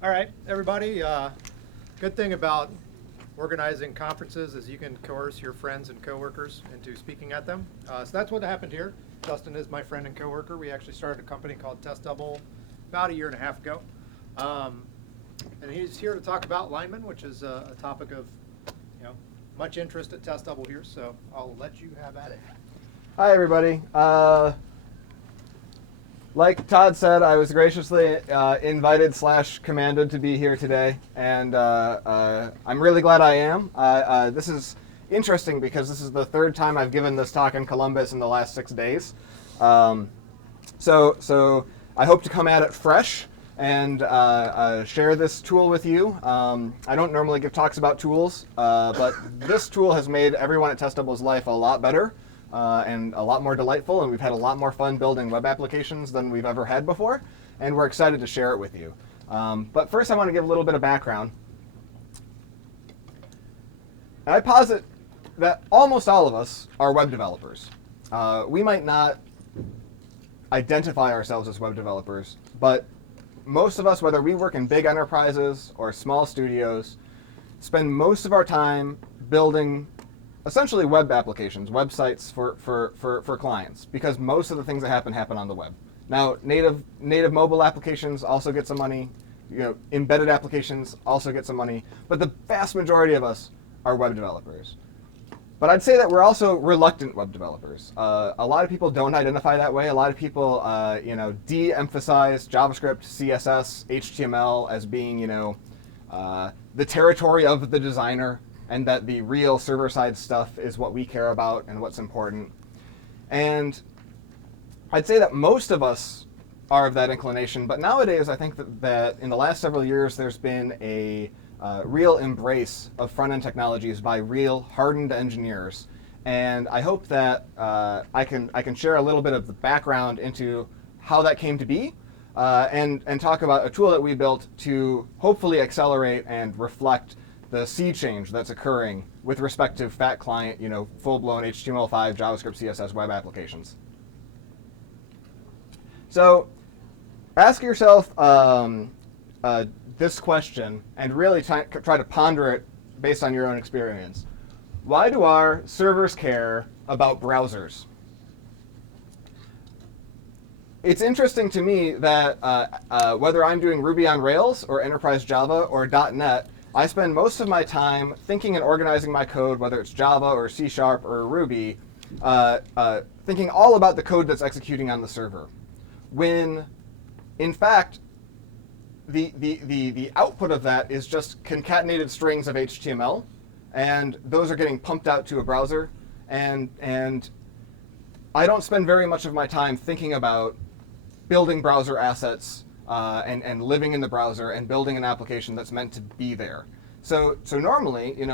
All right, everybody. Good thing about organizing conferences is you can coerce your friends and coworkers into speaking at them. So that's what happened here. Dustin is my friend and coworker. We actually started a company called Testim about a year and a half ago. And he's here to talk about Lineman, which is a topic of much interest at Testim here. So I'll let you have at it. Hi, everybody. Like Todd said, I was graciously invited/commanded to be here today, and I'm really glad I am. This is interesting because this is the third time I've given this talk in Columbus in the last 6 days. So I hope to come at it fresh and share this tool with you. I don't normally give talks about tools, but this tool has made everyone at Testim's life a lot better. And a lot more delightful, and we've had a lot more fun building web applications than we've ever had before, and we're excited to share it with you. But first I want to give a little bit of background. And I posit that almost all of us are web developers. We might not identify ourselves as web developers, but most of us, whether we work in big enterprises or small studios, spend most of our time building essentially web applications, websites for clients, because most of the things that happen on the web. Now, native mobile applications also get some money. Embedded applications also get some money, but the vast majority of us are web developers. But I'd say that we're also reluctant web developers. A lot of people don't identify that way. A lot of people, de-emphasize JavaScript, CSS, HTML as being, the territory of the designer, and that the real server-side stuff is what we care about and what's important. And I'd say that most of us are of that inclination, but nowadays I think that in the last several years there's been a real embrace of front-end technologies by real hardened engineers. And I hope that I can share a little bit of the background into how that came to be, and talk about a tool that we built to hopefully accelerate and reflect the sea change that's occurring with respect to fat client, full-blown HTML5, JavaScript, CSS web applications. So ask yourself this question and really try to ponder it based on your own experience. Why do our servers care about browsers? It's interesting to me that whether I'm doing Ruby on Rails or Enterprise Java or .NET, I spend most of my time thinking and organizing my code, whether it's Java or C# or Ruby, thinking all about the code that's executing on the server. When, in fact, the output of that is just concatenated strings of HTML, and those are getting pumped out to a browser. And I don't spend very much of my time thinking about building browser assets and living in the browser and building an application that's meant to be there. So normally, in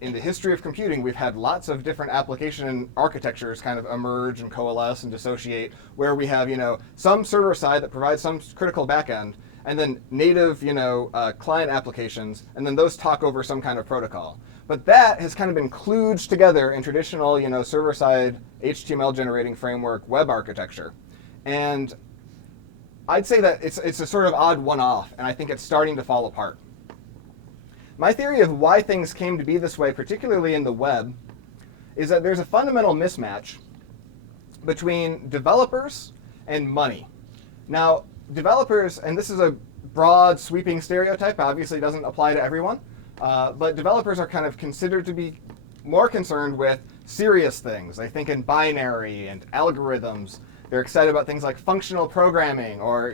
the history of computing, we've had lots of different application architectures kind of emerge and coalesce and dissociate, where we have, some server side that provides some critical backend, and then native, client applications, and then those talk over some kind of protocol. But that has kind of been kludged together in traditional, server-side HTML generating framework web architecture. And I'd say that it's a sort of odd one-off, and I think it's starting to fall apart. My theory of why things came to be this way, particularly in the web, is that there's a fundamental mismatch between developers and money. Now, developers, and this is a broad, sweeping stereotype, obviously doesn't apply to everyone, but developers are kind of considered to be more concerned with serious things. They think in binary and algorithms. They're excited about things like functional programming or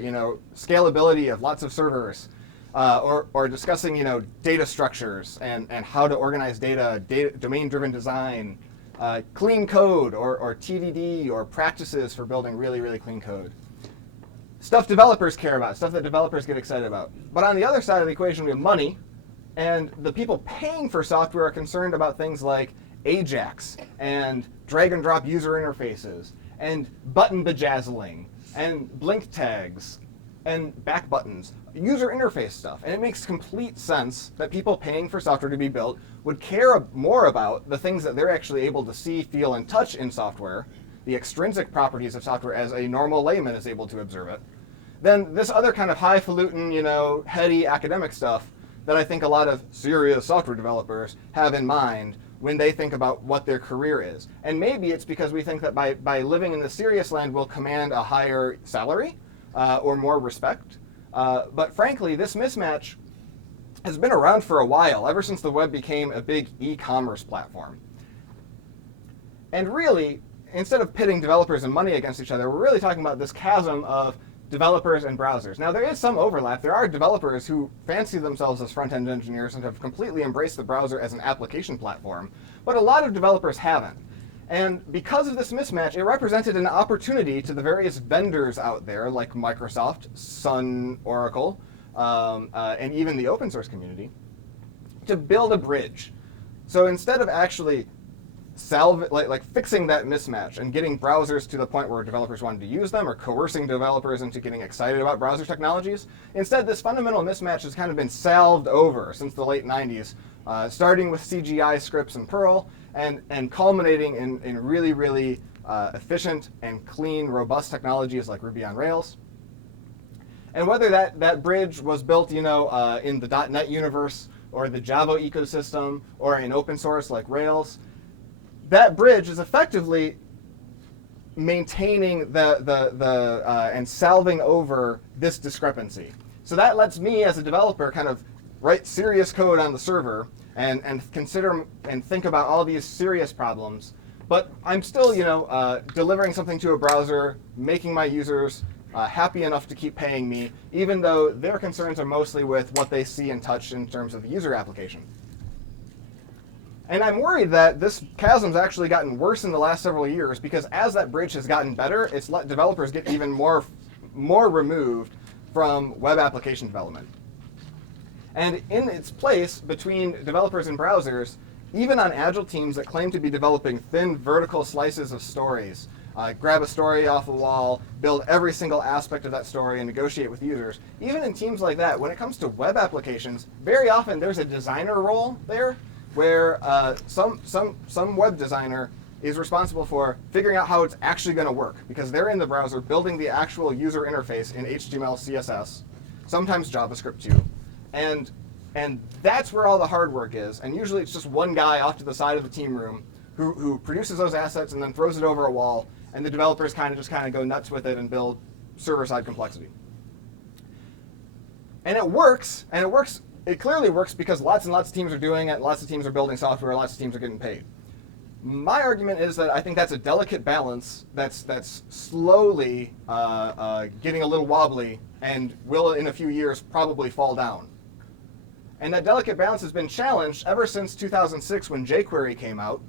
scalability of lots of servers, or discussing data structures and how to organize data domain-driven design, clean code or TDD or practices for building really, really clean code. Stuff developers care about, stuff that developers get excited about. But on the other side of the equation, we have money, and the people paying for software are concerned about things like AJAX and drag and drop user interfaces and button bejazzling and blink tags and back buttons, user interface stuff. And it makes complete sense that people paying for software to be built would care more about the things that they're actually able to see, feel, and touch in software, the extrinsic properties of software as a normal layman is able to observe it, than this other kind of highfalutin, heady academic stuff that I think a lot of serious software developers have in mind when they think about what their career is. And maybe it's because we think that by living in the serious land, we'll command a higher salary or more respect. But frankly, this mismatch has been around for a while, ever since the web became a big e-commerce platform. And really, instead of pitting developers and money against each other, we're really talking about this chasm of developers and browsers. Now, there is some overlap. There are developers who fancy themselves as front-end engineers and have completely embraced the browser as an application platform, but a lot of developers haven't. And because of this mismatch, it represented an opportunity to the various vendors out there, like Microsoft, Sun, Oracle, and even the open source community, to build a bridge. So instead of actually fixing that mismatch and getting browsers to the point where developers wanted to use them or coercing developers into getting excited about browser technologies, instead this fundamental mismatch has kind of been salved over since the late 90s, starting with CGI scripts in Perl and culminating in really, really efficient and clean, robust technologies like Ruby on Rails. And whether that bridge was built, in the .NET universe or the Java ecosystem or in open source like Rails, that bridge is effectively maintaining and salving over this discrepancy. So that lets me as a developer kind of write serious code on the server and consider and think about all these serious problems, but I'm still delivering something to a browser, making my users happy enough to keep paying me, even though their concerns are mostly with what they see and touch in terms of the user application. And I'm worried that this chasm's actually gotten worse in the last several years, because as that bridge has gotten better, it's let developers get even more removed from web application development. And in its place, between developers and browsers, even on agile teams that claim to be developing thin vertical slices of stories, grab a story off a wall, build every single aspect of that story, and negotiate with users, even in teams like that, when it comes to web applications, very often there's a designer role there, where some web designer is responsible for figuring out how it's actually going to work, because they're in the browser building the actual user interface in HTML, CSS, sometimes JavaScript too, and that's where all the hard work is. And usually it's just one guy off to the side of the team room who produces those assets and then throws it over a wall, and the developers kind of go nuts with it and build server-side complexity. And it works, It clearly works because lots and lots of teams are doing it, lots of teams are building software, lots of teams are getting paid. My argument is that I think that's a delicate balance that's slowly getting a little wobbly and will, in a few years, probably fall down. And that delicate balance has been challenged ever since 2006 when jQuery came out,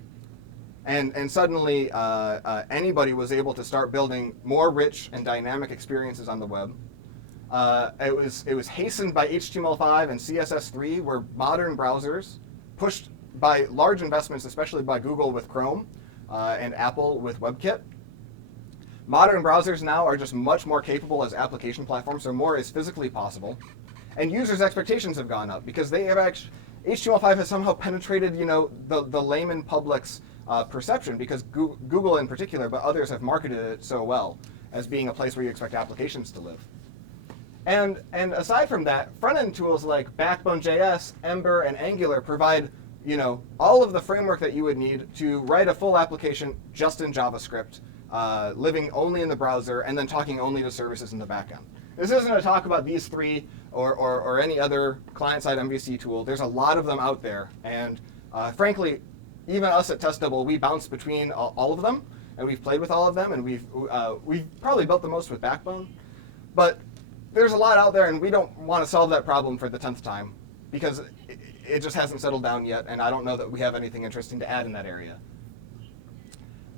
and suddenly anybody was able to start building more rich and dynamic experiences on the web. It was hastened by HTML5 and CSS3, where modern browsers, pushed by large investments, especially by Google with Chrome and Apple with WebKit, modern browsers now are just much more capable as application platforms, so more is physically possible. And users' expectations have gone up because they have HTML5 has somehow penetrated, the layman public's perception, because Google in particular, but others have marketed it so well as being a place where you expect applications to live. And aside from that, front-end tools like Backbone.js, Ember, and Angular provide, all of the framework that you would need to write a full application just in JavaScript, living only in the browser, and then talking only to services in the backend. This isn't a talk about these three or any other client-side MVC tool. There's a lot of them out there, and frankly, even us at Testable, we bounce between all of them, and we've played with all of them, and we've probably built the most with Backbone, but there's a lot out there, and we don't want to solve that problem for the 10th time, because it just hasn't settled down yet, and I don't know that we have anything interesting to add in that area.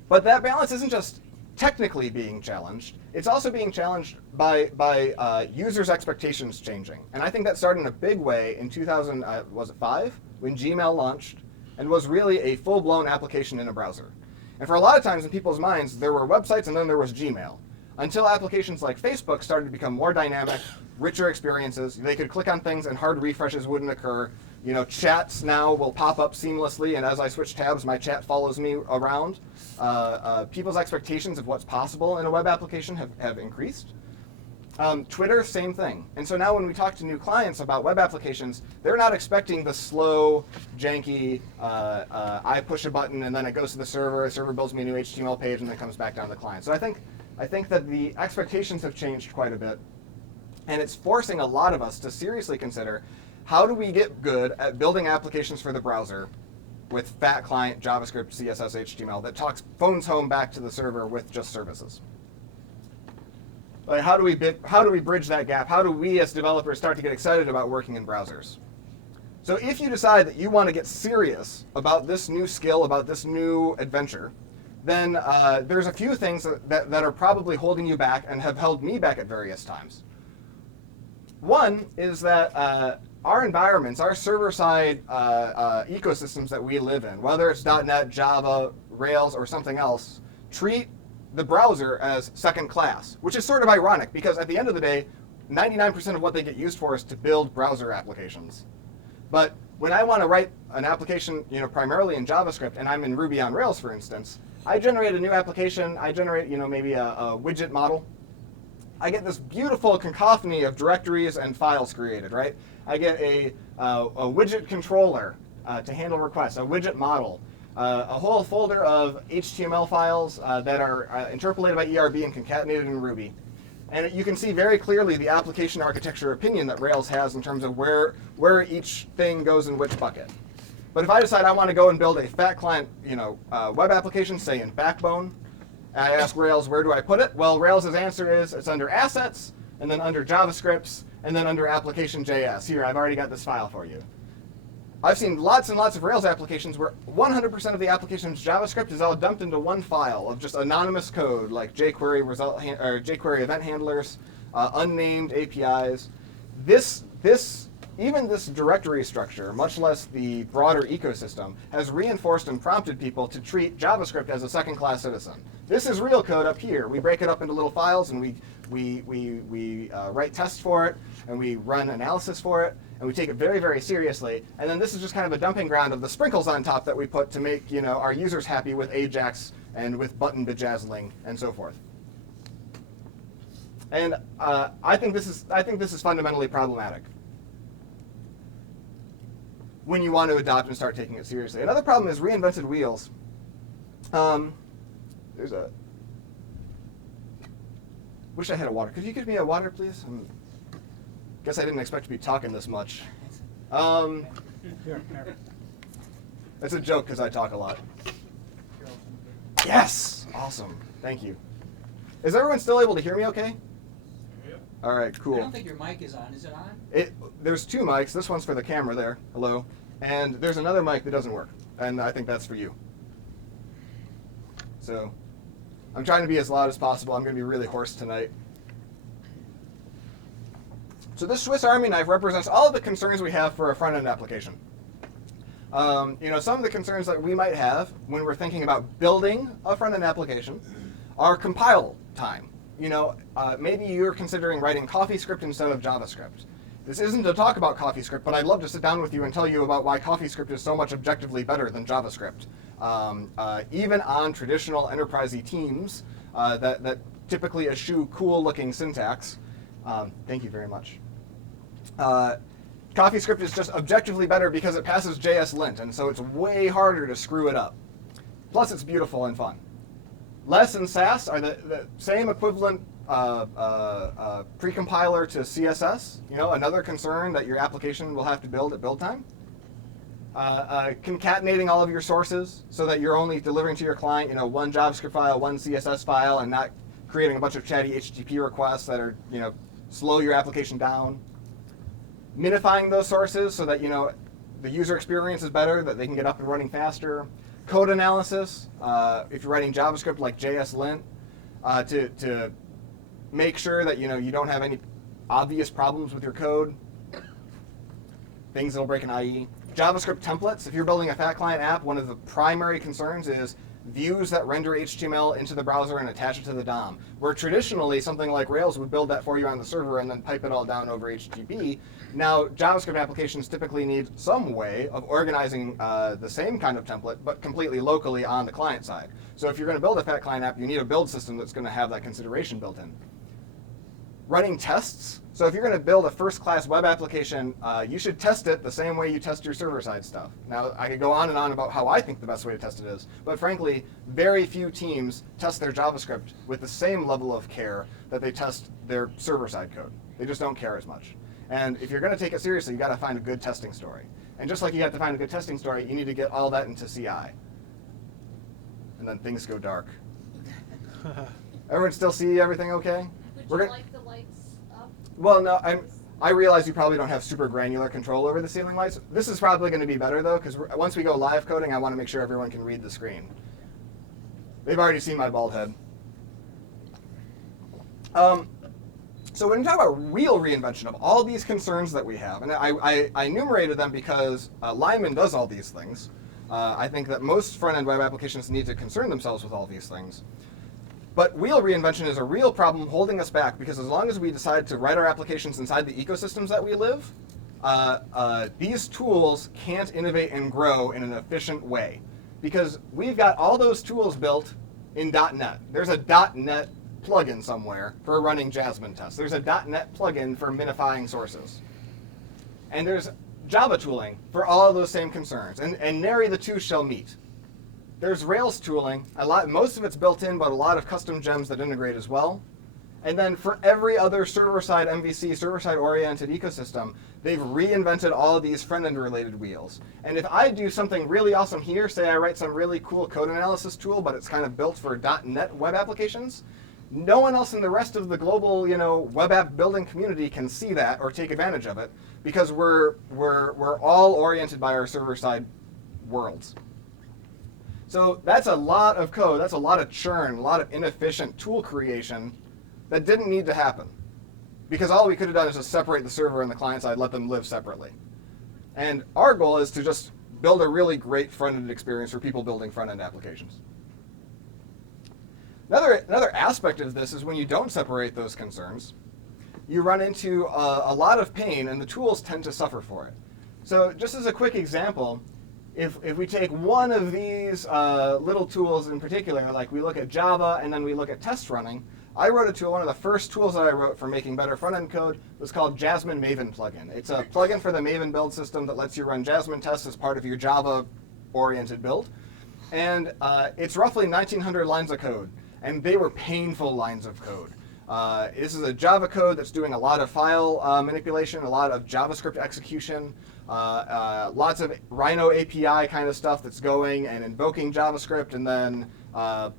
But that balance isn't just technically being challenged, it's also being challenged by users' expectations changing. And I think that started in a big way in 2005, when Gmail launched, and was really a full-blown application in a browser. And for a lot of times in people's minds, there were websites and then there was Gmail. Until applications like Facebook started to become more dynamic, richer experiences. They could click on things and hard refreshes wouldn't occur. Chats now will pop up seamlessly, and as I switch tabs, my chat follows me around. People's expectations of what's possible in a web application have increased. Twitter, same thing. And so now when we talk to new clients about web applications, they're not expecting the slow, janky, I push a button and then it goes to the server builds me a new HTML page and then comes back down to the client. So I think that the expectations have changed quite a bit. And it's forcing a lot of us to seriously consider, how do we get good at building applications for the browser with fat client JavaScript, CSS, HTML that phones home back to the server with just services? Like, how do we bridge that gap? How do we as developers start to get excited about working in browsers? So if you decide that you want to get serious about this new skill, about this new adventure, then there's a few things that are probably holding you back and have held me back at various times. One is that our environments, our server-side ecosystems that we live in, whether it's .NET, Java, Rails, or something else, treat the browser as second class, which is sort of ironic because at the end of the day, 99% of what they get used for is to build browser applications. But when I want to write an application, primarily in JavaScript, and I'm in Ruby on Rails, for instance, I generate a new application. I generate, maybe a widget model. I get this beautiful cacophony of directories and files created, right? I get a widget controller to handle requests, a widget model, a whole folder of HTML files that are interpolated by ERB and concatenated in Ruby. And you can see very clearly the application architecture opinion that Rails has in terms of where each thing goes in which bucket. But if I decide I want to go and build a fat client, web application, say in Backbone, and I ask Rails, where do I put it? Well, Rails' answer is it's under Assets, and then under JavaScripts, and then under Application.js. Here, I've already got this file for you. I've seen lots and lots of Rails applications where 100% of the application's JavaScript is all dumped into one file of just anonymous code, like jQuery jQuery event handlers, unnamed APIs. Even this directory structure, much less the broader ecosystem, has reinforced and prompted people to treat JavaScript as a second-class citizen. This is real code up here. We break it up into little files, and we write tests for it, and we run analysis for it, and we take it very, very seriously. And then this is just kind of a dumping ground of the sprinkles on top that we put to make our users happy with Ajax and with button bejazzling and so forth. And I think this is fundamentally problematic when you want to adopt and start taking it seriously. Another problem is reinvented wheels. Wish I had a water. Could you give me a water, please? Guess I didn't expect to be talking this much. That's a joke because I talk a lot. Yes! Awesome. Thank you. Is everyone still able to hear me okay? Yeah. All right, cool. I don't think your mic is on. Is it on? There's two mics. This one's for the camera there. Hello. And there's another mic that doesn't work. And I think that's for you. So I'm trying to be as loud as possible. I'm going to be really hoarse tonight. So this Swiss Army knife represents all of the concerns we have for a front-end application. Some of the concerns that we might have when we're thinking about building a front-end application are compile time. Maybe you're considering writing CoffeeScript instead of JavaScript. This isn't to talk about CoffeeScript, but I'd love to sit down with you and tell you about why CoffeeScript is so much objectively better than JavaScript. Even on traditional enterprise-y teams that typically eschew cool-looking syntax. Thank you very much. CoffeeScript is just objectively better because it passes JS lint, and so it's way harder to screw it up. Plus, it's beautiful and fun. Less and Sass are the same equivalent precompiler to CSS. Another concern that your application will have to build at build time. Concatenating all of your sources so that you're only delivering to your client, one JavaScript file, one CSS file, and not creating a bunch of chatty HTTP requests that are, slow your application down. Minifying those sources so that, the user experience is better, that they can get up and running faster. Code analysis, if you're writing JavaScript like JS lint, to make sure that, you don't have any obvious problems with your code. Things that'll break an IE. JavaScript templates. If you're building a fat client app, one of the primary concerns is views that render HTML into the browser and attach it to the DOM. Where traditionally, something like Rails would build that for you on the server and then pipe it all down over HTTP. Now, JavaScript applications typically need some way of organizing the same kind of template, but completely locally on the client side. So if you're going to build a fat client app, you need a build system that's going to have that consideration built in. running tests. So if you're going to build a first-class web application, you should test it the same way you test your server-side stuff. Now, I could go on and on about how I think the best way to test it is, but frankly, very few teams test their JavaScript with the same level of care that they test their server-side code. They just don't care as much. And if you're going to take it seriously, you've got to find a good testing story. And just like you have to find a good testing story, you need to get all that into CI. And then things go dark. Everyone still see everything okay? Would you like the lights up? Well, no, I realize you probably don't have super granular control over the ceiling lights. This is probably going to be better, though, because once we go live coding, I want to make sure everyone can read the screen. They've already seen my bald head. So when we talk about real reinvention of all these concerns that we have, and I enumerated them because Lineman does all these things. I think that most front-end web applications need to concern themselves with all these things. But real reinvention is a real problem holding us back, because as long as we decide to write our applications inside the ecosystems that we live, these tools can't innovate and grow in an efficient way. Because we've got all those tools built in .NET. There's a .NET plugin somewhere for running Jasmine tests. There's a .NET plugin for minifying sources. And there's Java tooling for all of those same concerns. And nary the two shall meet. There's Rails tooling. Most of it's built in, but a lot of custom gems that integrate as well. And then for every other server-side MVC, server-side oriented ecosystem, they've reinvented all of these front-end related wheels. And if I do something really awesome here, say I write some really cool code analysis tool, but it's kind of built for .NET web applications, no one else in the rest of the global, web app building community can see that or take advantage of it, because we're all oriented by our server-side worlds. So that's a lot of code, that's a lot of churn, a lot of inefficient tool creation that didn't need to happen. Because all we could have done is just separate the server and the client side, let them live separately. And our goal is to just build a really great front-end experience for people building front-end applications. Another aspect of this is when you don't separate those concerns, you run into a lot of pain, and the tools tend to suffer for it. So just as a quick example, if we take one of these little tools in particular, like we look at Java and then we look at test running, I wrote a tool, one of the first tools that I wrote for making better front-end code was called Jasmine Maven plugin. It's a plugin for the Maven build system that lets you run Jasmine tests as part of your Java-oriented build. And it's roughly 1,900 lines of code, and they were painful lines of code. This is a Java code that's doing a lot of file manipulation, a lot of JavaScript execution, lots of Rhino API kind of stuff that's going and invoking JavaScript and then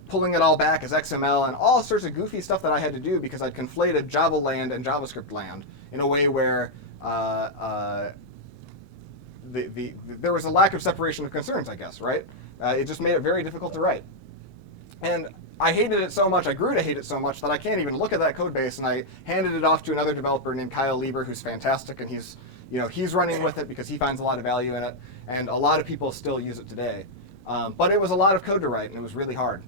pulling it all back as XML and all sorts of goofy stuff that I had to do because I'd conflated Java Land and JavaScript Land in a way where there was a lack of separation of concerns, I guess, right? It just made it very difficult to write. And I hated it so much, I grew to hate it so much that I can't even look at that code base, and I handed it off to another developer named Kyle Lieber, who's fantastic, and he's running with it because he finds a lot of value in it, and a lot of people still use it today. But it was a lot of code to write, and it was really hard.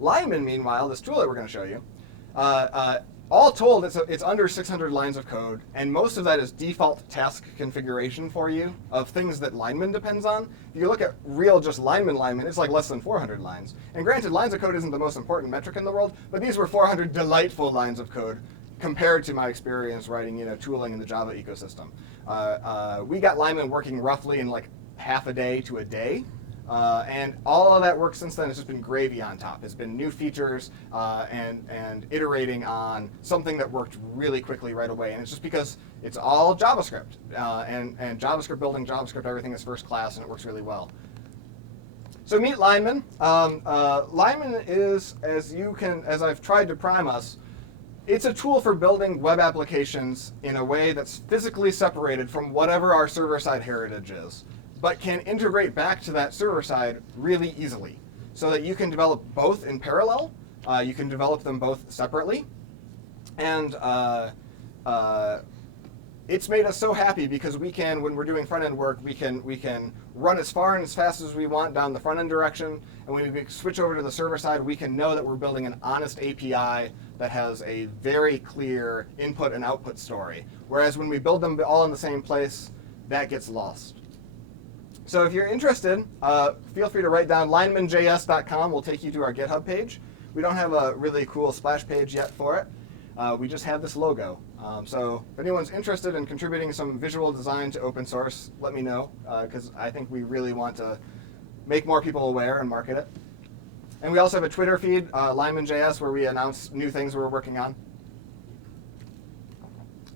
Lineman, meanwhile, this tool that we're going to show you, all told, it's under 600 lines of code, and most of that is default task configuration for you of things that Lineman depends on. If you look at real just Lineman, it's like less than 400 lines. And granted, lines of code isn't the most important metric in the world, but these were 400 delightful lines of code compared to my experience writing tooling in the Java ecosystem. We got Lineman working roughly in like half a day to a day. And all of that work since then has just been gravy on top. It's been new features and iterating on something that worked really quickly right away. And it's just because it's all JavaScript. And JavaScript building JavaScript, everything is first class, and it works really well. So meet Lineman. Lineman is, as I've tried to prime us, it's a tool for building web applications in a way that's physically separated from whatever our server-side heritage is, but can integrate back to that server side really easily so that you can develop both in parallel, you can develop them both separately, and it's made us so happy because we can, when we're doing front-end work, we can run as far and as fast as we want down the front-end direction, and when we switch over to the server side, we can know that we're building an honest API that has a very clear input and output story, whereas when we build them all in the same place, that gets lost. So if you're interested, feel free to write down lineman.js.com. We'll take you to our GitHub page. We don't have a really cool splash page yet for it. we just have this logo. So if anyone's interested in contributing some visual design to open source, let me know, because I think we really want to make more people aware and market it. And we also have a Twitter feed, Lineman.js, where we announce new things we're working on.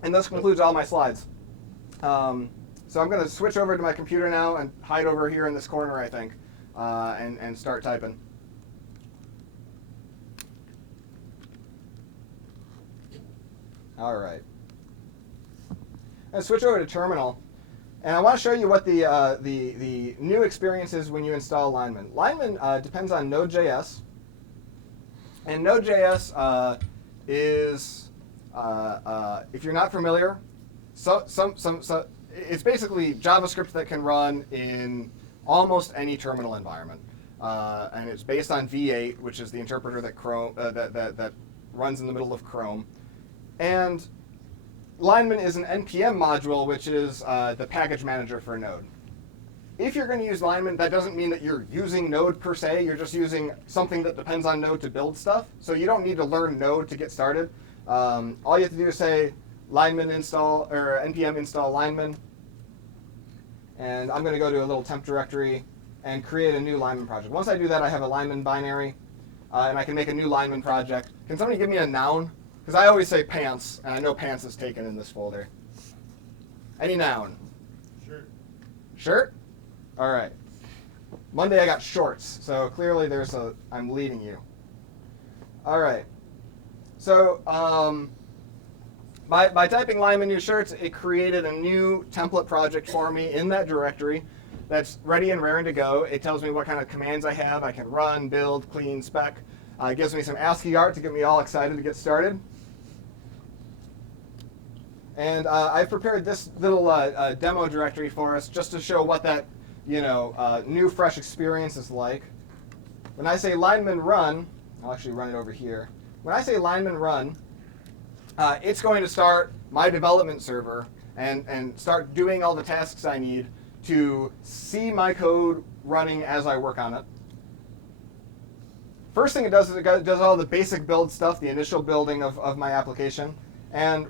And this concludes all my slides. So I'm going to switch over to my computer now and hide over here in this corner, I think, and start typing. All right. And switch over to terminal. And I want to show you what the new experience is when you install Lineman. Lineman depends on Node.js. And Node.js is, if you're not familiar, it's basically JavaScript that can run in almost any terminal environment. And it's based on V8, which is the interpreter that Chrome that runs in the middle of Chrome. And Lineman is an NPM module, which is the package manager for Node. If you're going to use Lineman, that doesn't mean that you're using Node per se. You're just using something that depends on Node to build stuff. So you don't need to learn Node to get started. All you have to do is say Lineman install, or npm install Lineman. And I'm going to go to a little temp directory and create a new Lineman project. Once I do that, I have a Lineman binary, and I can make a new Lineman project. Can somebody give me a noun? Because I always say pants, and I know pants is taken in this folder. Any noun? Shirt. Shirt? All right. Monday I got shorts, so clearly I'm leading you. All right. So by typing Lineman new shirts, it created a new template project for me in that directory that's ready and raring to go. It tells me what kind of commands I have. I can run, build, clean, spec. It gives me some ASCII art to get me all excited to get started. And I've prepared this little demo directory for us just to show what that new, fresh experience is like. When I say Lineman run, I'll actually run it over here. When I say Lineman run, it's going to start my development server and start doing all the tasks I need to see my code running as I work on it. First thing it does is it does all the basic build stuff, the initial building of my application. And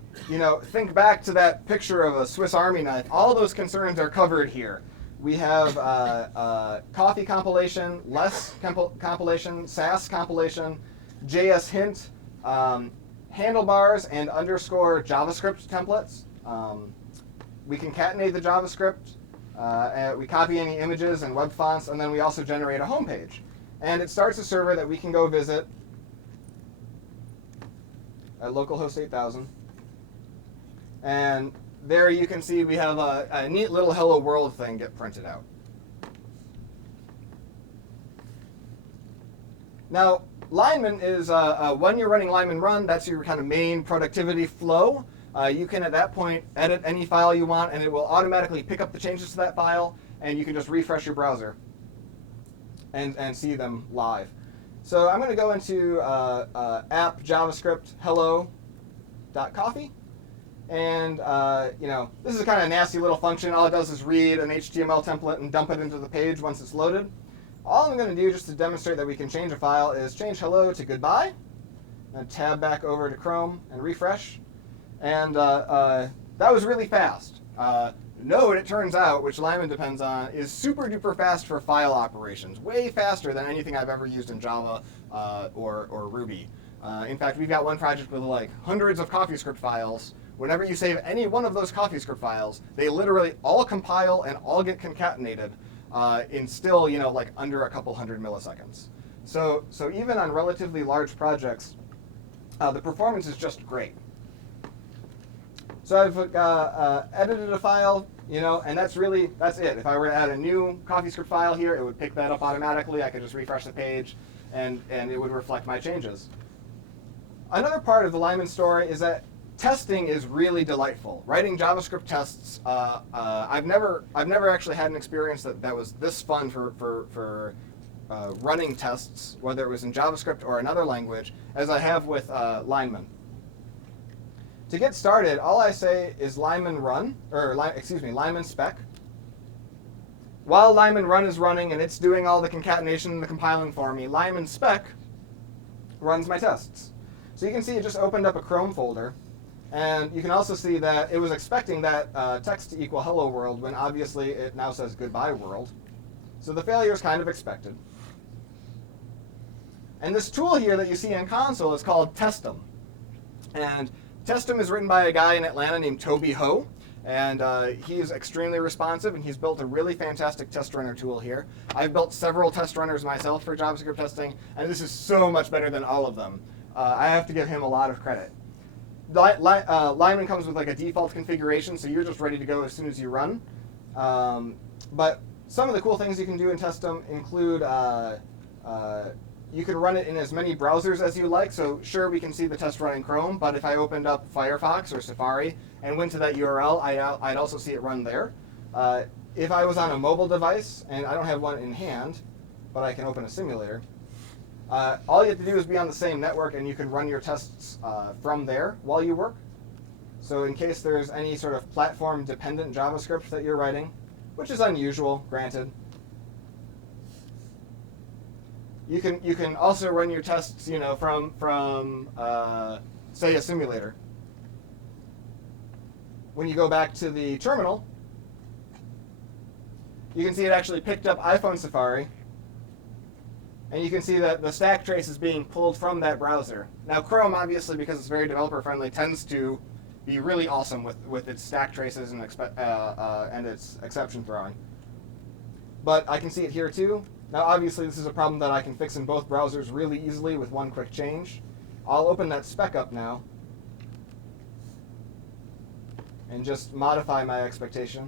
think back to that picture of a Swiss Army knife. All those concerns are covered here. We have Coffee compilation, less compilation, Sass compilation, JS hint, handlebars and underscore JavaScript templates. We concatenate the JavaScript. We copy any images and web fonts, and then we also generate a home page. And it starts a server that we can go visit at localhost 8000. And there you can see we have a neat little hello world thing get printed out. Now, Lineman is, when you're running Lineman run, that's your kind of main productivity flow. You can, at that point, edit any file you want, and it will automatically pick up the changes to that file, and you can just refresh your browser and see them live. So I'm going to go into app JavaScript hello.coffee. And this is a kind of nasty little function. All it does is read an HTML template and dump it into the page once it's loaded. All I'm going to do just to demonstrate that we can change a file is change hello to goodbye, and tab back over to Chrome and refresh. And that was really fast. Node, it turns out, which Lineman depends on, is super duper fast for file operations, way faster than anything I've ever used in Java or Ruby. In fact, we've got one project with like hundreds of CoffeeScript files. Whenever you save any one of those CoffeeScript files, they literally all compile and all get concatenated in still, like under a couple hundred milliseconds. So even on relatively large projects, the performance is just great. So I've edited a file, and that's it. If I were to add a new CoffeeScript file here, it would pick that up automatically. I could just refresh the page, and it would reflect my changes. Another part of the Lineman story is that testing is really delightful. Writing JavaScript tests, I've never actually had an experience that was this fun for running tests, whether it was in JavaScript or another language, as I have with Lineman. To get started, all I say is Lineman run, Lineman spec. While Lineman run is running and it's doing all the concatenation and the compiling for me, Lineman spec runs my tests. So So you can see it just opened up a Chrome folder. And you can also see that it was expecting that text to equal hello world when obviously it now says goodbye world. So the failure is kind of expected. And this tool here that you see in console is called Testim. And Testim is written by a guy in Atlanta named Toby Ho. And he is extremely responsive, and he's built a really fantastic test runner tool here. I've built several test runners myself for JavaScript testing, and this is so much better than all of them. I have to give him a lot of credit. Lineman comes with like a default configuration, so you're just ready to go as soon as you run. But some of the cool things you can do in Testim include you can run it in as many browsers as you like. So sure, we can see the test run in Chrome, but if I opened up Firefox or Safari and went to that URL, I'd also see it run there. If I was on a mobile device, and I don't have one in hand, but I can open a simulator, all you have to do is be on the same network, and you can run your tests from there while you work. So in case there's any sort of platform-dependent JavaScript that you're writing, which is unusual, granted, you can also run your tests, from say a simulator. When you go back to the terminal, you can see it actually picked up iPhone Safari. And you can see that the stack trace is being pulled from that browser. Now Chrome, obviously, because it's very developer friendly, tends to be really awesome with its stack traces and its exception throwing. But I can see it here too. Now obviously this is a problem that I can fix in both browsers really easily with one quick change. I'll open that spec up now and just modify my expectation.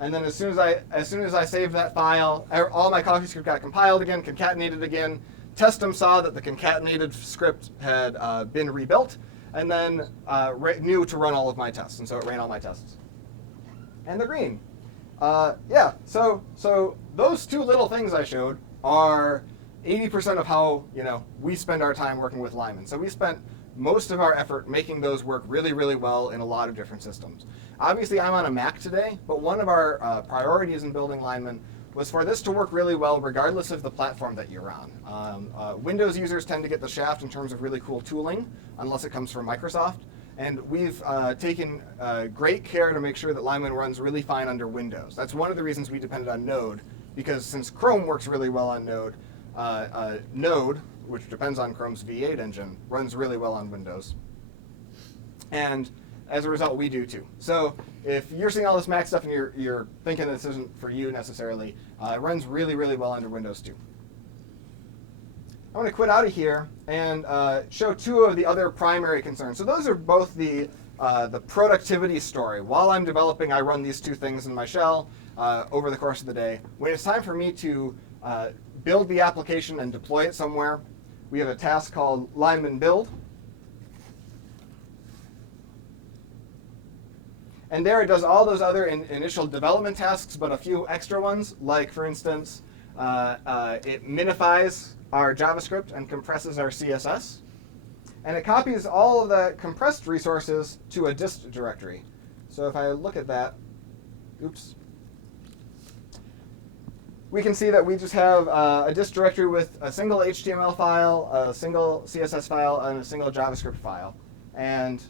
And then as soon as I saved that file, all my CoffeeScript got compiled again, concatenated again. Testim saw that the concatenated script had been rebuilt, and then knew to run all of my tests, and so it ran all my tests. And they're green. Yeah. So those two little things I showed are 80% of how we spend our time working with Lineman. So we spent most of our effort making those work really, really well in a lot of different systems. Obviously, I'm on a Mac today, but one of our priorities in building Lineman was for this to work really well regardless of the platform that you're on. Windows users tend to get the shaft in terms of really cool tooling, unless it comes from Microsoft. And we've taken great care to make sure that Lineman runs really fine under Windows. That's one of the reasons we depended on Node, because since Chrome works really well on Node, Node, which depends on Chrome's V8 engine, runs really well on Windows. And as a result, we do too. So if you're seeing all this Mac stuff and you're thinking this isn't for you necessarily, it runs really, really well under Windows too. I'm going to quit out of here and show two of the other primary concerns. So those are both the productivity story. While I'm developing, I run these two things in my shell over the course of the day. When it's time for me to build the application and deploy it somewhere, we have a task called Lineman build. And there it does all those other initial development tasks, but a few extra ones, like, for instance, it minifies our JavaScript and compresses our CSS. And it copies all of the compressed resources to a dist directory. So if I look at that, oops, we can see that we just have a dist directory with a single HTML file, a single CSS file, and a single JavaScript file. And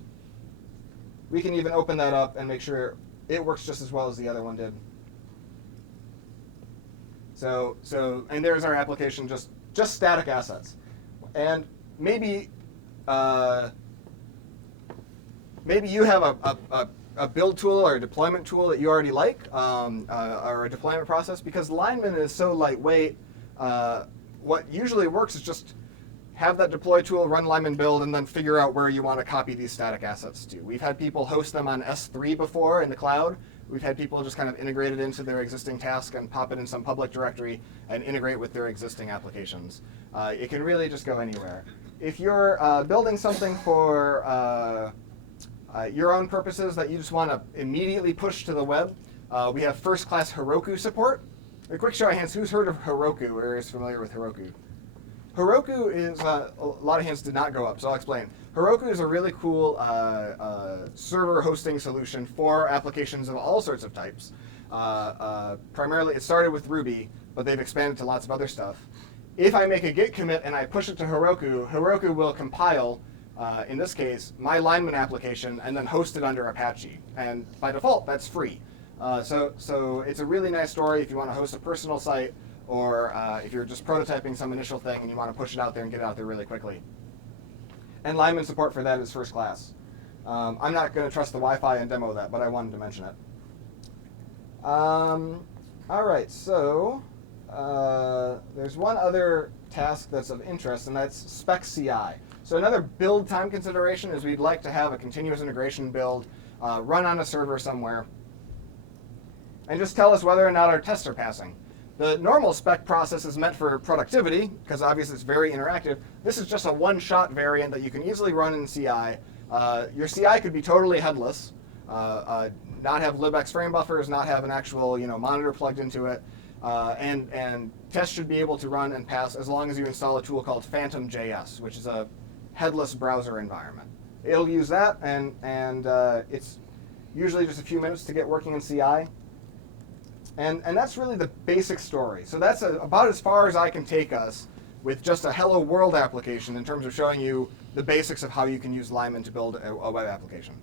we can even open that up and make sure it works just as well as the other one did. And there's our application, just static assets. And maybe you have a build tool or a deployment tool that you already like, or a deployment process, because Lineman is so lightweight. What usually works is just have that deploy tool, run Lineman build, and then figure out where you want to copy these static assets to. We've had people host them on S3 before in the cloud. We've had people just kind of integrate it into their existing task and pop it in some public directory and integrate with their existing applications. It can really just go anywhere. If you're building something for your own purposes that you just want to immediately push to the web, we have first-class Heroku support. A quick show of hands, who's heard of Heroku or is familiar with Heroku? Heroku is, a lot of hands did not go up, so I'll explain. Heroku is a really cool server hosting solution for applications of all sorts of types. Primarily, it started with Ruby, but they've expanded to lots of other stuff. if I make a git commit and I push it to Heroku, Heroku will compile, in this case, my Lineman application and then host it under Apache. And by default, that's free. So it's a really nice story if you want to host a personal site, or if you're just prototyping some initial thing and you want to push it out there and get it out there really quickly. And Lineman support for that is first class. I'm not going to trust the Wi-Fi and demo that, but I wanted to mention it. All right, so there's one other task that's of interest, and that's Spec CI. So another build time consideration is we'd like to have a continuous integration build run on a server somewhere, and just tell us whether or not our tests are passing. The normal spec process is meant for productivity, because obviously it's very interactive. This is just a one-shot variant that you can easily run in CI. Your CI could be totally headless, not have libx frame buffers, not have an actual monitor plugged into it, and tests should be able to run and pass as long as you install a tool called Phantom.js, which is a headless browser environment. It'll use that, and it's usually just a few minutes to get working in CI. And that's really the basic story. So that's about as far as I can take us with just a hello world application in terms of showing you the basics of how you can use Lineman to build a web application.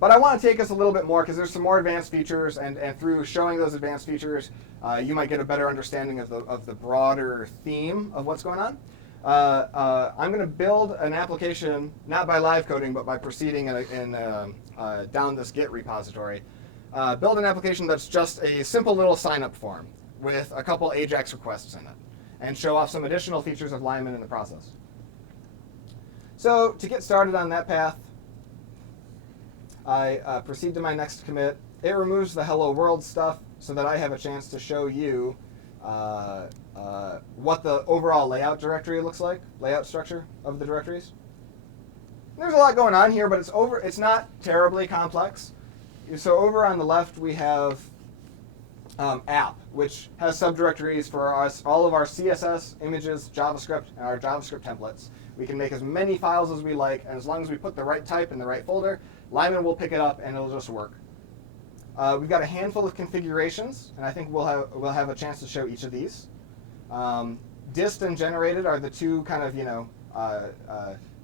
But I want to take us a little bit more because there's some more advanced features, and through showing those advanced features, you might get a better understanding of the broader theme of what's going on. I'm going to build an application, not by live coding, but by proceeding down this Git repository. Build an application that's just a simple little sign-up form with a couple AJAX requests in it, and show off some additional features of Lineman in the process. So to get started on that path, I proceed to my next commit. It removes the hello world stuff so that I have a chance to show you what the overall layout directory looks like, layout structure of the directories. There's a lot going on here, but it's not terribly complex. So over on the left, we have app, which has subdirectories for all of our CSS, images, JavaScript, and our JavaScript templates. We can make as many files as we like, and as long as we put the right type in the right folder, Lineman will pick it up and it'll just work. We've got a handful of configurations, and I think we'll have a chance to show each of these. Dist and generated are the two kind of,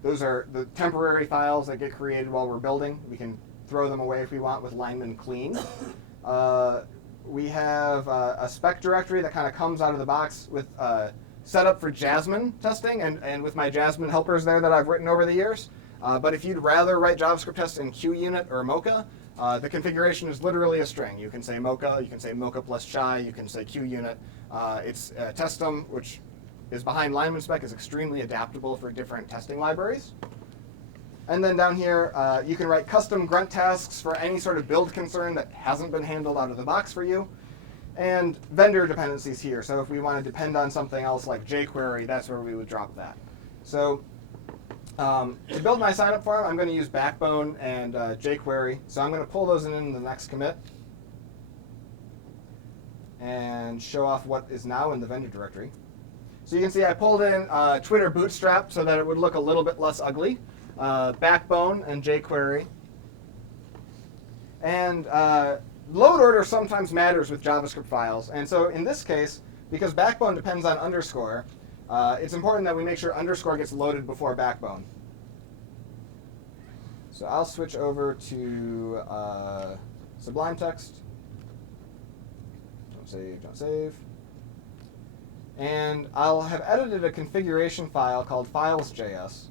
those are the temporary files that get created while we're building. We can throw them away if we want with Lineman clean. We have a spec directory that kind of comes out of the box with setup for Jasmine testing, and with my Jasmine helpers there that I've written over the years. But if you'd rather write JavaScript tests in QUnit or Mocha, the configuration is literally a string. You can say Mocha, you can say Mocha plus Chai, you can say QUnit. It's Testim, which is behind Lineman spec, is extremely adaptable for different testing libraries. And then down here, you can write custom grunt tasks for any sort of build concern that hasn't been handled out of the box for you. And vendor dependencies here. So if we want to depend on something else like jQuery, that's where we would drop that. So to build my signup form, I'm going to use Backbone and jQuery. So I'm going to pull those in the next commit and show off what is now in the vendor directory. So you can see I pulled in Twitter Bootstrap so that it would look a little bit less ugly. Backbone and jQuery. And load order sometimes matters with JavaScript files. And so in this case, because Backbone depends on underscore, it's important that we make sure underscore gets loaded before Backbone. So I'll switch over to Sublime Text. Don't save, don't save. And I'll have edited a configuration file called files.js.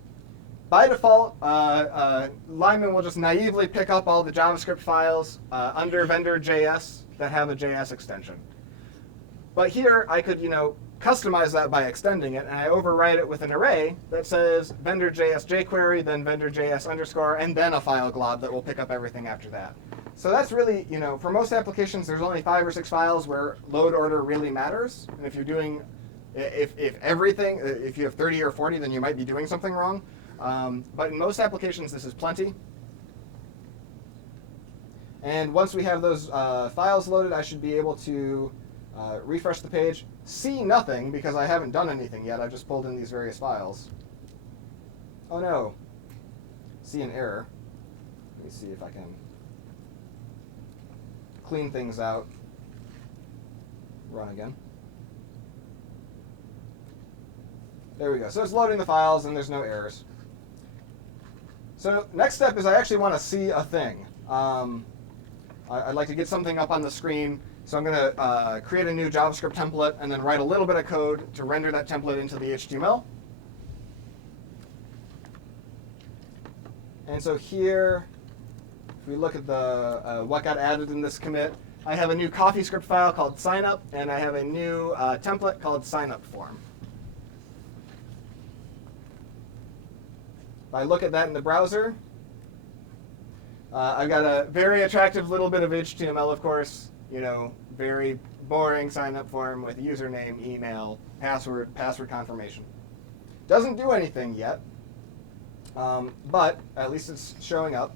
By default, Lineman will just naively pick up all the JavaScript files under vendor.js that have a JS extension. But here I could, customize that by extending it, and I overwrite it with an array that says vendor.js jQuery, then vendor.js underscore, and then a file glob that will pick up everything after that. So that's really, for most applications, there's only 5 or 6 files where load order really matters. And if you're doing, if you have 30 or 40, then you might be doing something wrong. But in most applications, this is plenty. And once we have those files loaded, I should be able to refresh the page. See nothing because I haven't done anything yet. I've just pulled in these various files. Oh no. See an error. Let me see if I can clean things out. Run again. There we go. So it's loading the files, and there's no errors. So next step is I actually want to see a thing. I'd like to get something up on the screen. So I'm going to create a new JavaScript template and then write a little bit of code to render that template into the HTML. And so here, if we look at the what got added in this commit, I have a new CoffeeScript file called signup, and I have a new template called signup form. If I look at that in the browser, I've got a very attractive little bit of HTML, of course. You know, very boring sign-up form with username, email, password confirmation. Doesn't do anything yet, but at least it's showing up.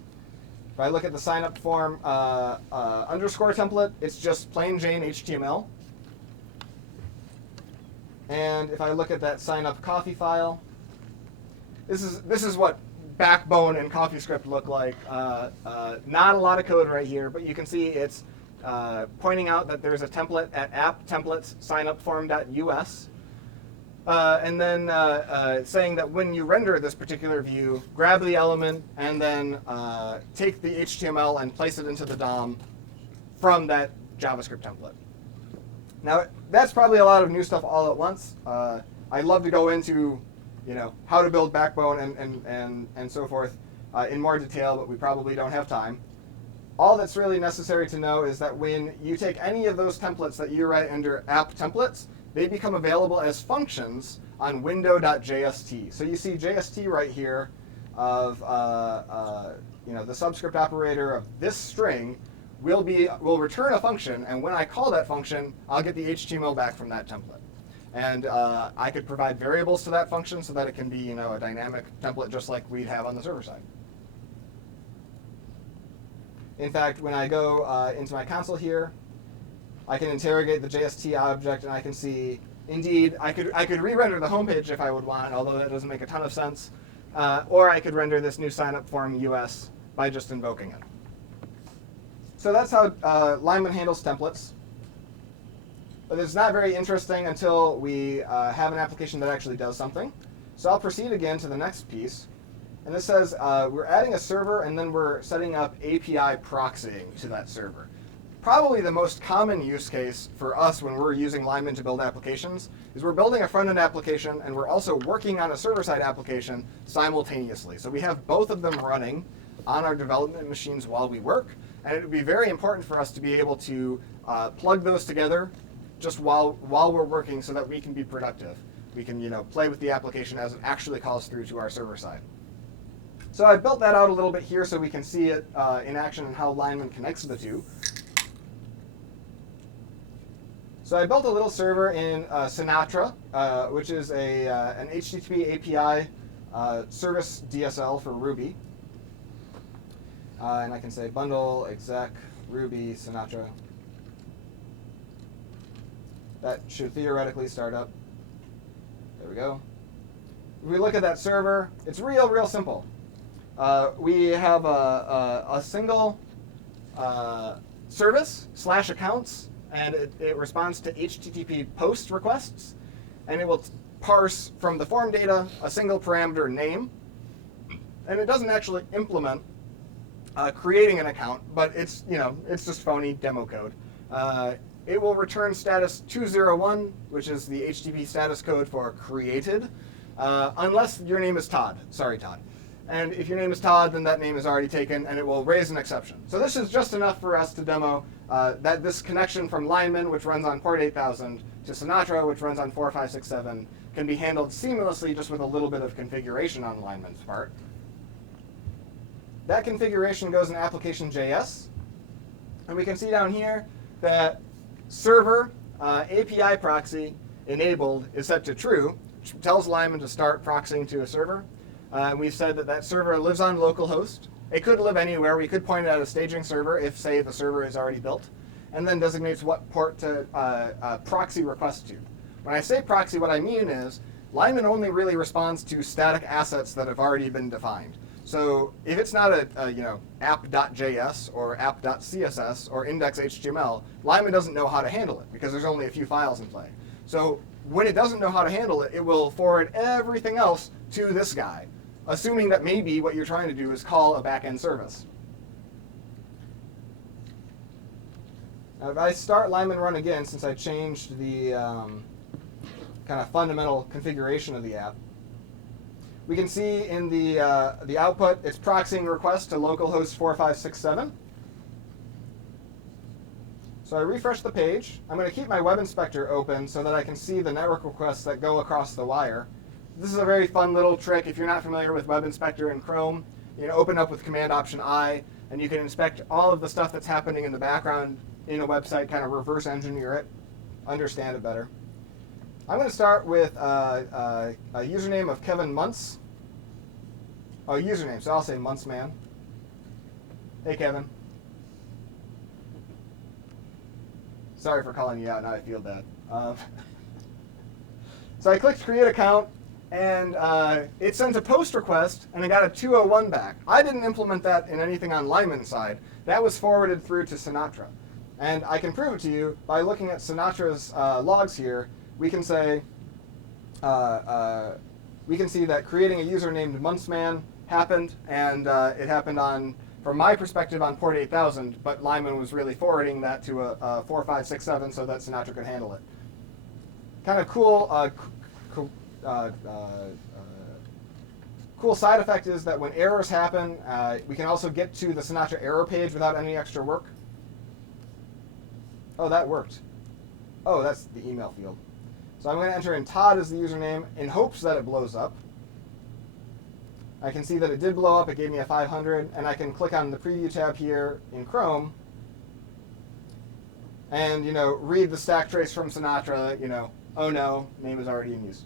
If I look at the sign-up form underscore template, it's just plain Jane HTML. And if I look at that sign-up coffee file, this is what Backbone and CoffeeScript look like. Not a lot of code right here, but you can see it's pointing out that there's a template at app-templates signup-form.us, and then saying that when you render this particular view, grab the element and then take the HTML and place it into the DOM from that JavaScript template. Now, that's probably a lot of new stuff all at once. I'd love to go into how to build Backbone and so forth in more detail, but we probably don't have time. All that's really necessary to know is that when you take any of those templates that you write under app templates, they become available as functions on window.jst. So you see JST right here of the subscript operator of this string will return a function, and when I call that function, I'll get the HTML back from that template. And I could provide variables to that function so that it can be a dynamic template just like we'd have on the server side. In fact, when I go into my console here, I can interrogate the JST object, and I can see, indeed, I could re-render the home page if I would want, although that doesn't make a ton of sense. Or I could render this new signup form US by just invoking it. So that's how Lineman handles templates. But it's not very interesting until we have an application that actually does something. So I'll proceed again to the next piece. And this says we're adding a server, and then we're setting up API proxying to that server. Probably the most common use case for us when we're using Lineman to build applications is we're building a front-end application, and we're also working on a server-side application simultaneously. So we have both of them running on our development machines while we work. And it would be very important for us to be able to plug those together just while we're working so that we can be productive. We can play with the application as it actually calls through to our server side. So I built that out a little bit here so we can see it in action and how Lineman connects the two. So I built a little server in Sinatra, which is an HTTP API service DSL for Ruby. And I can say bundle exec Ruby Sinatra. That should theoretically start up. There we go. If we look at that server, it's real simple. We have a single service / accounts, and it responds to HTTP post requests, and it will parse from the form data a single parameter name, and it doesn't actually implement creating an account, but it's just phony demo code. It will return status 201, which is the HTTP status code for created, unless your name is Todd. Sorry, Todd. And if your name is Todd, then that name is already taken, and it will raise an exception. So this is just enough for us to demo that this connection from Lineman, which runs on port 8000, to Sinatra, which runs on 4567, can be handled seamlessly just with a little bit of configuration on Lineman's part. That configuration goes in application.js, and we can see down here that server API proxy enabled is set to true, which tells Lineman to start proxying to a server. We've said that server lives on localhost. It could live anywhere. We could point it at a staging server if, say, the server is already built, and then designates what port to proxy request to. When I say proxy, what I mean is Lineman only really responds to static assets that have already been defined. So if it's not a app.js or app.css or index.html, Lineman doesn't know how to handle it because there's only a few files in play. So when it doesn't know how to handle it, it will forward everything else to this guy, assuming that maybe what you're trying to do is call a backend service. Now, if I start Lineman run again, since I changed the kind of fundamental configuration of the app, we can see in the output it's proxying requests to localhost 4567. So I refresh the page. I'm going to keep my web inspector open so that I can see the network requests that go across the wire. This is a very fun little trick. If you're not familiar with web inspector in Chrome, you can open up with Command Option I, and you can inspect all of the stuff that's happening in the background in a website, kind of reverse engineer it, understand it better. I'm going to start with a username of Kevin Muntz. Oh, username, so I'll say Muntzman. Hey, Kevin. Sorry for calling you out, now I feel bad. So I clicked Create Account, and it sends a post request, and I got a 201 back. I didn't implement that in anything on Lineman's side. That was forwarded through to Sinatra. And I can prove it to you by looking at Sinatra's logs here. We can say, we can see that creating a user named Muntzman happened, and it happened on, from my perspective, on port 8000, but Lineman was really forwarding that to a 4567 so that Sinatra could handle it. Kind of cool, cool side effect is that when errors happen, we can also get to the Sinatra error page without any extra work. Oh, that worked. Oh, that's the email field. So I'm going to enter in Todd as the username in hopes that it blows up. I can see that it did blow up. It gave me a 500, and I can click on the preview tab here in Chrome and, read the stack trace from Sinatra, oh no, name is already in use.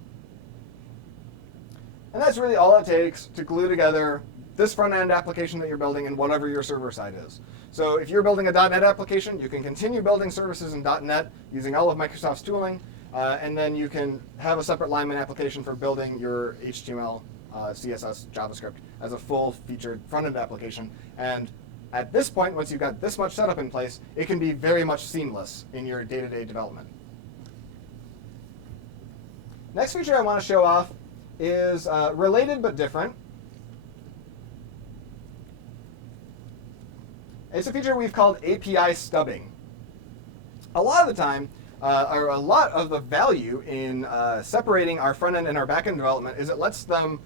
And that's really all it takes to glue together this front-end application that you're building and whatever your server side is. So if you're building a .NET application, you can continue building services in .NET using all of Microsoft's tooling, and then you can have a separate Lineman application for building your HTML, CSS, JavaScript as a full-featured front-end application. And at this point, once you've got this much setup in place, it can be very much seamless in your day-to-day development. Next feature I want to show off is related but different. It's a feature we've called API stubbing. A lot of the time, or a lot of the value in separating our front-end and our back-end development is it lets them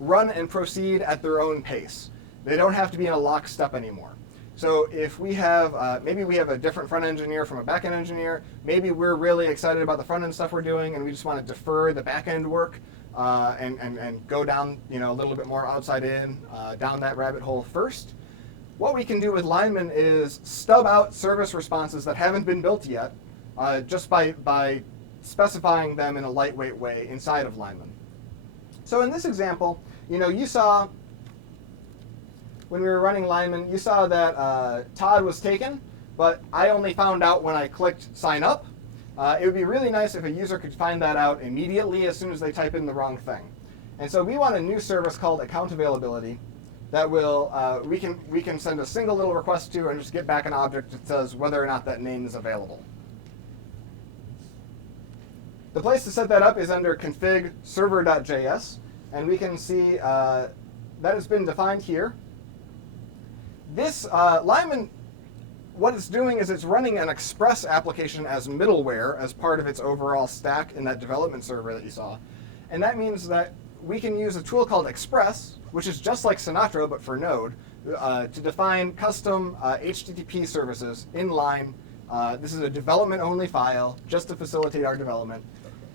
run and proceed at their own pace. They don't have to be in a lockstep anymore. So if we have, maybe we have a different front-end engineer from a back-end engineer, maybe we're really excited about the front-end stuff we're doing and we just want to defer the back-end work and go down a little bit more outside in, down that rabbit hole first. What we can do with Lineman is stub out service responses that haven't been built yet, just by specifying them in a lightweight way inside of Lineman. So in this example, you saw, when we were running Lineman, you saw that Todd was taken, but I only found out when I clicked sign up. It would be really nice if a user could find that out immediately as soon as they type in the wrong thing. And so we want a new service called account availability that will, we can send a single little request to and just get back an object that says whether or not that name is available. The place to set that up is under config server.js, and we can see that has been defined here. This Lineman, what it's doing is it's running an Express application as middleware as part of its overall stack in that development server that you saw. And that means that we can use a tool called Express, which is just like Sinatra but for Node, to define custom HTTP services in line. This is a development-only file just to facilitate our development.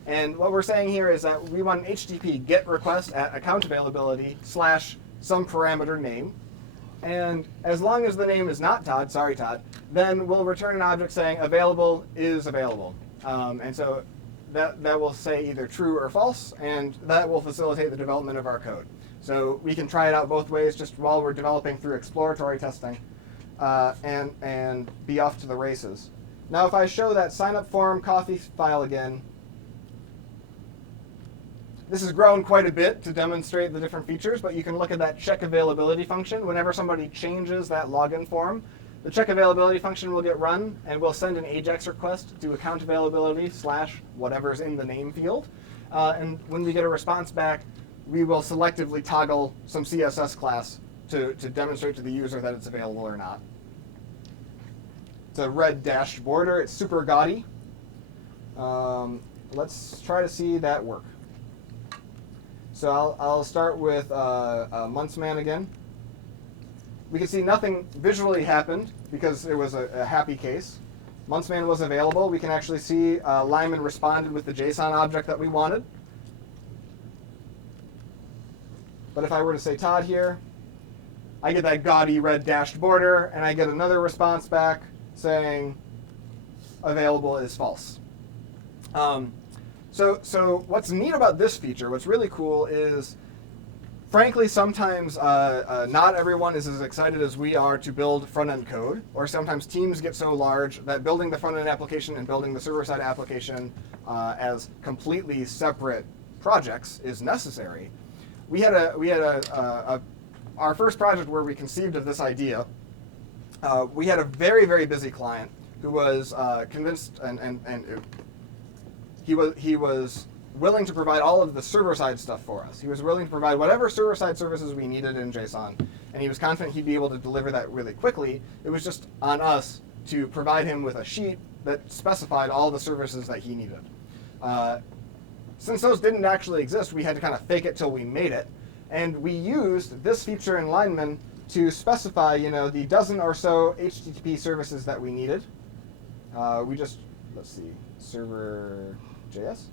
And what we're saying here is that we want an HTTP GET request at account availability / some parameter name. And as long as the name is not Todd, sorry Todd, then we'll return an object saying available is available. And so that will say either true or false, and that will facilitate the development of our code. So we can try it out both ways just while we're developing through exploratory testing and be off to the races. Now if I show that sign up form coffee file again, this has grown quite a bit to demonstrate the different features, but you can look at that check availability function. Whenever somebody changes that login form, The check availability function will get run, and we'll send an AJAX request to account availability / whatever's in the name field. And when we get a response back, we will selectively toggle some CSS class to demonstrate to the user that it's available or not. It's a red dashed border. It's super gaudy. Let's try to see that work. So I'll start with Monthsman again. We can see nothing visually happened because it was a happy case. Monthsman was available. We can actually see Lineman responded with the JSON object that we wanted. But if I were to say Todd here, I get that gaudy red dashed border, and I get another response back saying available is false. So what's neat about this feature, what's really cool is, frankly, sometimes not everyone is as excited as we are to build front-end code, or sometimes teams get so large that building the front-end application and building the server-side application as completely separate projects is necessary. We had our first project where we conceived of this idea. We had a very, very busy client who was convinced and he was willing to provide all of the server-side stuff for us. He was willing to provide whatever server-side services we needed in JSON, and he was confident he'd be able to deliver that really quickly. It was just on us to provide him with a sheet that specified all the services that he needed. Since those didn't actually exist, we had to kind of fake it till we made it, and we used this feature in Lineman to specify, the dozen or so HTTP services that we needed. Let's see, server.js.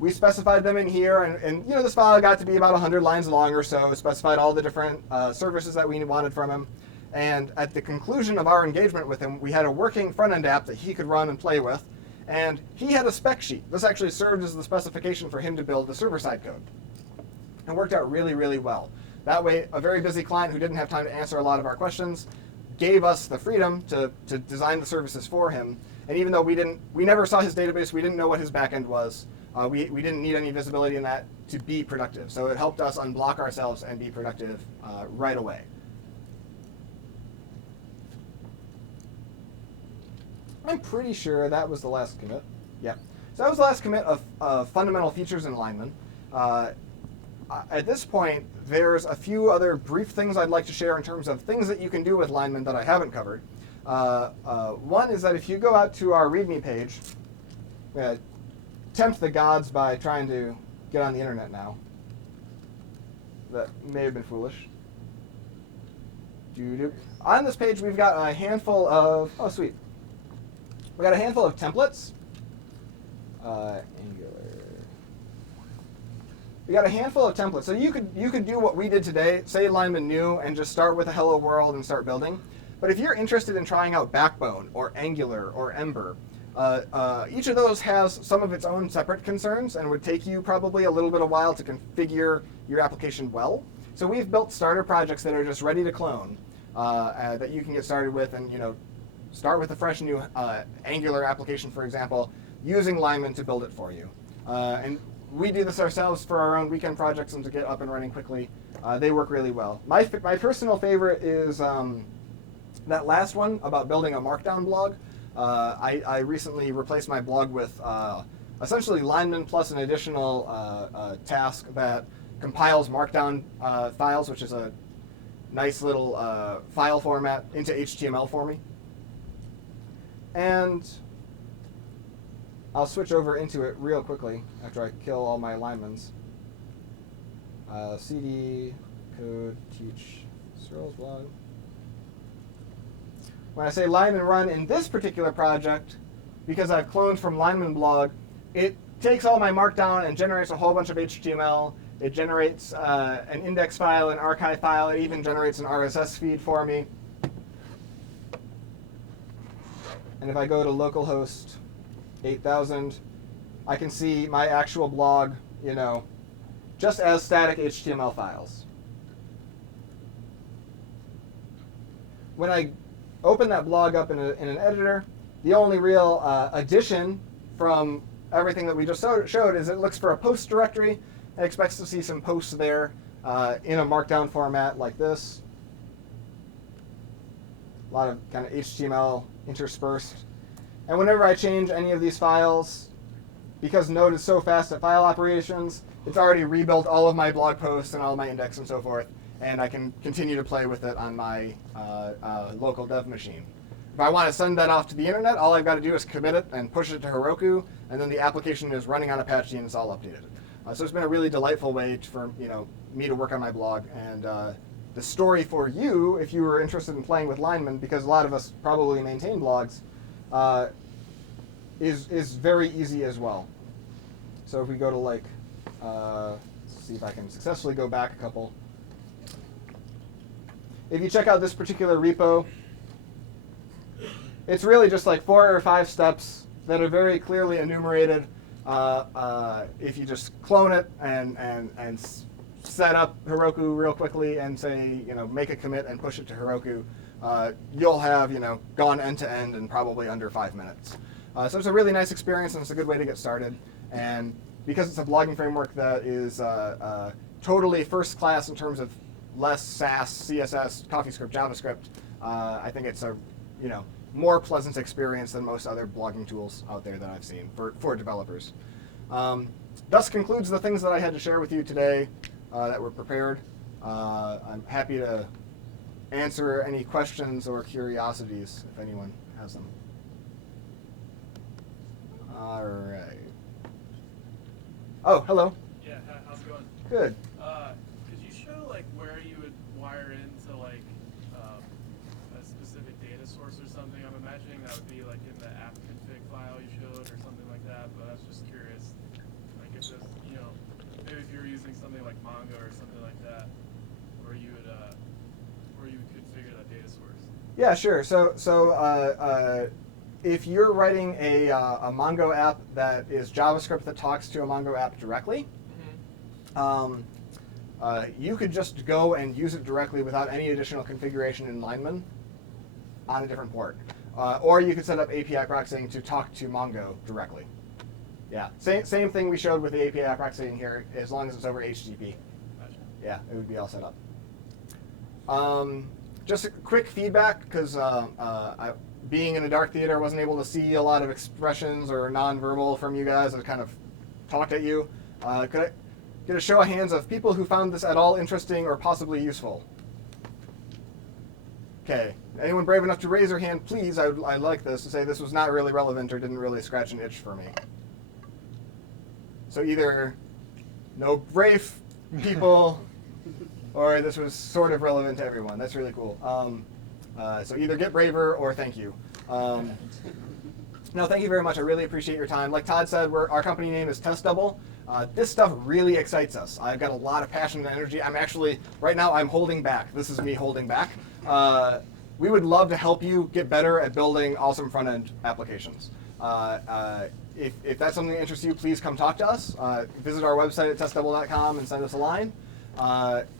We specified them in here, and this file got to be about 100 lines long or so. It specified all the different services that we wanted from him. And at the conclusion of our engagement with him, we had a working front-end app that he could run and play with. And he had a spec sheet. This actually served as the specification for him to build the server-side code. It worked out really, really well. That way, a very busy client who didn't have time to answer a lot of our questions gave us the freedom to design the services for him. And even though we never saw his database, we didn't know what his backend was, we didn't need any visibility in that to be productive. So it helped us unblock ourselves and be productive right away. I'm pretty sure that was the last commit. Yeah. So that was the last commit of fundamental features in Lineman. At this point, there's a few other brief things I'd like to share in terms of things that you can do with Lineman that I haven't covered. One is that if you go out to our README page, tempt the gods by trying to get on the internet now. That may have been foolish. On this page, we've got a handful of, oh sweet. We got a handful of templates. Angular. We got a handful of templates. So you could do what we did today, say Lineman new, and just start with a hello world and start building. But if you're interested in trying out Backbone or Angular or Ember, each of those has some of its own separate concerns and would take you probably a little bit of while to configure your application well. So we've built starter projects that are just ready to clone that you can get started with, and start with a fresh new Angular application, for example, using Lineman to build it for you. And we do this ourselves for our own weekend projects and to get up and running quickly. They work really well. My personal favorite is that last one about building a Markdown blog. I recently replaced my blog with essentially Lineman plus an additional task that compiles Markdown files, which is a nice little file format, into HTML for me. And I'll switch over into it real quickly after I kill all my Linemans. CD code teach Searls blog. When I say Lineman run in this particular project, because I've cloned from Lineman blog, it takes all my Markdown and generates a whole bunch of HTML. It generates an index file, an archive file. It even generates an RSS feed for me. And if I go to localhost 8000, I can see my actual blog, just as static HTML files. When I open that blog up in an editor, the only real addition from everything that we just showed is it looks for a post directory and expects to see some posts there in a Markdown format like this. a lot of kind of HTML interspersed. And whenever I change any of these files, because Node is so fast at file operations, it's already rebuilt all of my blog posts and all of my index and so forth, and I can continue to play with it on my local dev machine. If I want to send that off to the internet, all I've got to do is commit it and push it to Heroku, and then the application is running on Apache and it's all updated. So it's been a really delightful way for me to work on my blog. And the story for you, if you were interested in playing with Lineman, because a lot of us probably maintain blogs, is very easy as well. So if we go to let's see if I can successfully go back a couple. If you check out this particular repo, it's really just like 4 or 5 steps that are very clearly enumerated. If you just clone it and set up Heroku real quickly and say, make a commit and push it to Heroku, you'll have, gone end to end in probably under 5 minutes. So it's a really nice experience and it's a good way to get started. And because it's a blogging framework that is totally first class in terms of less Sass, CSS, CoffeeScript, JavaScript, I think it's a, more pleasant experience than most other blogging tools out there that I've seen for developers. Thus concludes the things that I had to share with you today that were prepared. I'm happy to answer any questions or curiosities if anyone has them. All right. Oh, hello. Yeah, how's it going? Good. Could you show where you would wire into a specific data source or something? I'm imagining that would be in the app config file you showed or something like that. But I was just curious, if this, maybe if you were using something like Mongo or something like that, where you would configure that data source. Yeah, sure. So if you're writing a Mongo app that is JavaScript that talks to a Mongo app directly, you could just go and use it directly without any additional configuration in Lineman on a different port. Or you could set up API proxying to talk to Mongo directly. Yeah, same thing we showed with the API proxying here, as long as it's over HTTP. Gotcha. Yeah, it would be all set up. Just a quick feedback, because being in a dark theater, I wasn't able to see a lot of expressions or nonverbal from you guys. I kind of talked at you. Could I get a show of hands of people who found this at all interesting or possibly useful? Okay. Anyone brave enough to raise their hand, please? I'd like this to say this was not really relevant or didn't really scratch an itch for me. So either no brave people or this was sort of relevant to everyone. That's really cool. So either get braver or thank you. No, thank you very much. I really appreciate your time. Like Todd said, our company name is Testim. This stuff really excites us. I've got a lot of passion and energy. I'm actually, right now, I'm holding back. This is me holding back. We would love to help you get better at building awesome front-end applications. If that's something that interests you, please come talk to us. Visit our website at testdouble.com and send us a line.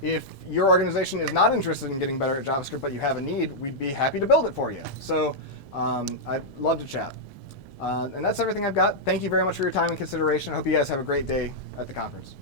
If your organization is not interested in getting better at JavaScript, but you have a need, we'd be happy to build it for you. So I'd love to chat. And that's everything I've got. Thank you very much for your time and consideration. I hope you guys have a great day at the conference.